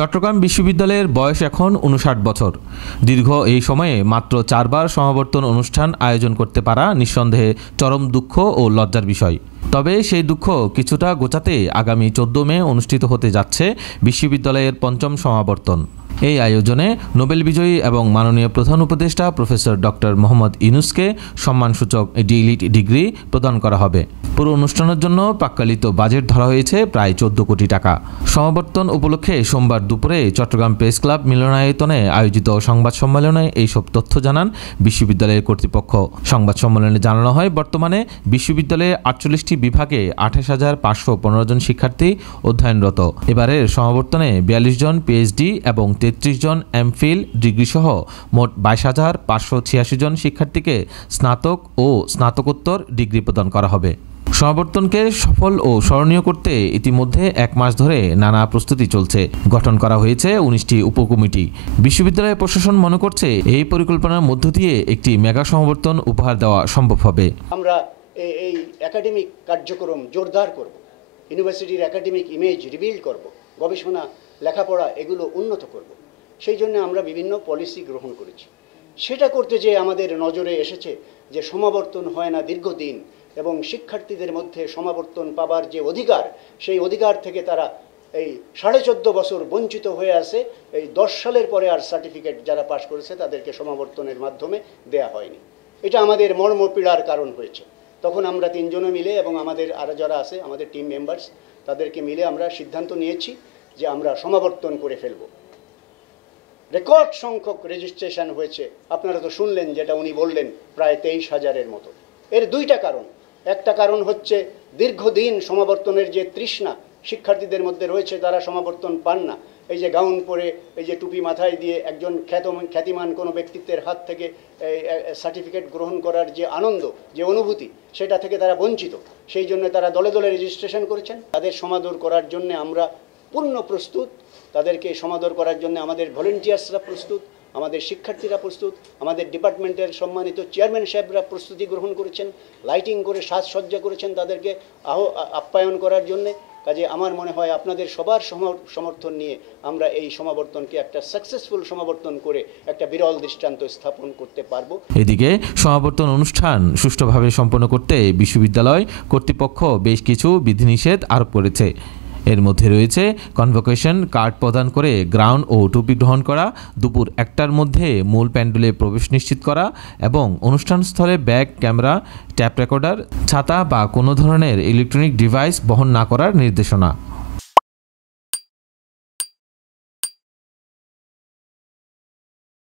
চট্টগ্রাম বিশ্ববিদ্যালয়ের বয়স এখন ৫৯ বছর। দীর্ঘ এই সময়ে মাত্র ৪ বার সমাবর্তন অনুষ্ঠান আয়োজন করতে পারা নিঃসন্দেহে চরম দুঃখ ও লজ্জার বিষয়। তবে সেই দুঃখ কিছুটা ঘোচাতে আগামী ১৪ মে অনুষ্ঠিত হতে যাচ্ছে বিশ্ববিদ্যালয়ের ৫ম সমাবর্তন। এই আয়োজনে নোবেল বিজয়ী এবং মাননীয় প্রধান উপদেষ্টা প্রফেসর ডক্টর মোহাম্মদ ইউনূসকে সম্মানসূচক ডি.লিট ডিগ্রি প্রদান করা হবে। পুরো অনুষ্ঠানের জন্য প্রাক্কালিত বাজেট ধরা হয়েছে প্রায় ১৪ কোটি টাকা। সমাবর্তন উপলক্ষে সোমবার দুপুরে চট্টগ্রাম প্রেস ক্লাব মিলনায়তনে আয়োজিত সংবাদ সম্মেলনে এইসব তথ্য জানান বিশ্ববিদ্যালয়ের কর্তৃপক্ষ। সংবাদ সম্মেলনে জানানো হয়, বর্তমানে বিশ্ববিদ্যালয়ে ৪৮টি বিভাগে ২৮,৫১৫ জন শিক্ষার্থী অধ্যয়নরত। এবারের সমাবর্তনে ৪২ জন পিএইচডি এবং ৩৩ জন এমফিল ডিগ্রিসহ মোট ২২,৫৮৬ জন শিক্ষার্থীকে স্নাতক ও স্নাতকোত্তর ডিগ্রি প্রদান করা হবে। সমাবর্তনকে সফল ও স্মরণীয় করতে ইতিমধ্যে ১ মাস ধরে নানা প্রস্তুতি চলছে। গঠন করা হয়েছে ১৯টি উপকমিটি। বিশ্ববিদ্যালয় প্রশাসন মনে করছে এই পরিকল্পনার মধ্য দিয়ে একটি মেগা সমাবর্তন উপহার দেওয়া সম্ভব হবে। আমরা এই একাডেমিক কার্যক্রম জোরদার করব, ইউনিভার্সিটির একাডেমিক ইমেজ রিবিল্ড করব, গবেষণা লেখাপড়া এগুলো উন্নত করব। সেই জন্য আমরা বিভিন্ন পলিসি গ্রহণ করেছি। সেটা করতে যে আমাদের নজরে এসেছে যে সমাবর্তন হয় না দীর্ঘদিন, এবং শিক্ষার্থীদের মধ্যে সমাবর্তন পাবার যে অধিকার, সেই অধিকার থেকে তারা এই ১৪.৫ বছর বঞ্চিত হয়ে আছে। এই ১০ সালের পরে আর সার্টিফিকেট যারা পাশ করেছে তাদেরকে সমাবর্তনের মাধ্যমে দেয়া হয়নি। এটা আমাদের মর্মপীড়ার কারণ হয়েছে। তখন আমরা ৩ জনে মিলে এবং আমাদের আরও যারা আছে আমাদের টিম মেম্বার্স, তাদেরকে মিলে আমরা সিদ্ধান্ত নিয়েছি যে আমরা সমাবর্তন করে ফেলব। রেকর্ড সংখ্যক রেজিস্ট্রেশন হয়েছে। আপনারা তো শুনলেন যেটা উনি বললেন, প্রায় ২৩,০০০-এর মতো। এর দুইটা কারণ। একটা কারণ হচ্ছে দীর্ঘদিন সমাবর্তনের যে তৃষ্ণা শিক্ষার্থীদের মধ্যে রয়েছে, তারা সমাবর্তন পান না। এই যে গাউন পরে, এই যে টুপি মাথায় দিয়ে একজন খ্যাতিমান কোনো ব্যক্তিত্বের হাত থেকে সার্টিফিকেট গ্রহণ করার যে আনন্দ, যে অনুভূতি, সেটা থেকে তারা বঞ্চিত। সেই জন্য তারা দলে দলে রেজিস্ট্রেশন করেছেন। তাদের সমাদর করার জন্য আমরা পূর্ণ প্রস্তুত। তাদেরকে সমাদর করার জন্য আমাদের ভলেন্টিয়ার্সরা প্রস্তুত, আমাদের শিক্ষার্থীরা প্রস্তুত, আমাদের ডিপার্টমেন্টের সম্মানিত চেয়ারম্যান সাহেবরা প্রস্তুতি গ্রহণ করেছেন, লাইটিং করে সাজসজ্জা করেছেন তাদেরকে আপ্যায়ন করার জন্যে। কাজে আমার মনে হয় আপনাদের সবার সমর্থন নিয়ে আমরা এই সমাবর্তনকে একটা সাকসেসফুল সমাবর্তন করে একটা বিরল দৃষ্টান্ত স্থাপন করতে পারব। এদিকে সমাবর্তন অনুষ্ঠান সুষ্ঠুভাবে সম্পন্ন করতে বিশ্ববিদ্যালয় কর্তৃপক্ষ বেশ কিছু বিধিনিষেধ আরোপ করেছে। এর মধ্যে রয়েছে কনভোকেশন কার্ড প্রদান করে গ্রাউন্ড ও টুপি গ্রহণ করা, দুপুর ১টার মধ্যে মূল প্যান্ডেলে প্রবেশ নিশ্চিত করা এবং অনুষ্ঠানস্থলে ব্যাগ, ক্যামেরা, ট্যাপ রেকর্ডার, ছাতা বা কোনো ধরনের ইলেকট্রনিক ডিভাইস বহন না করার নির্দেশনা।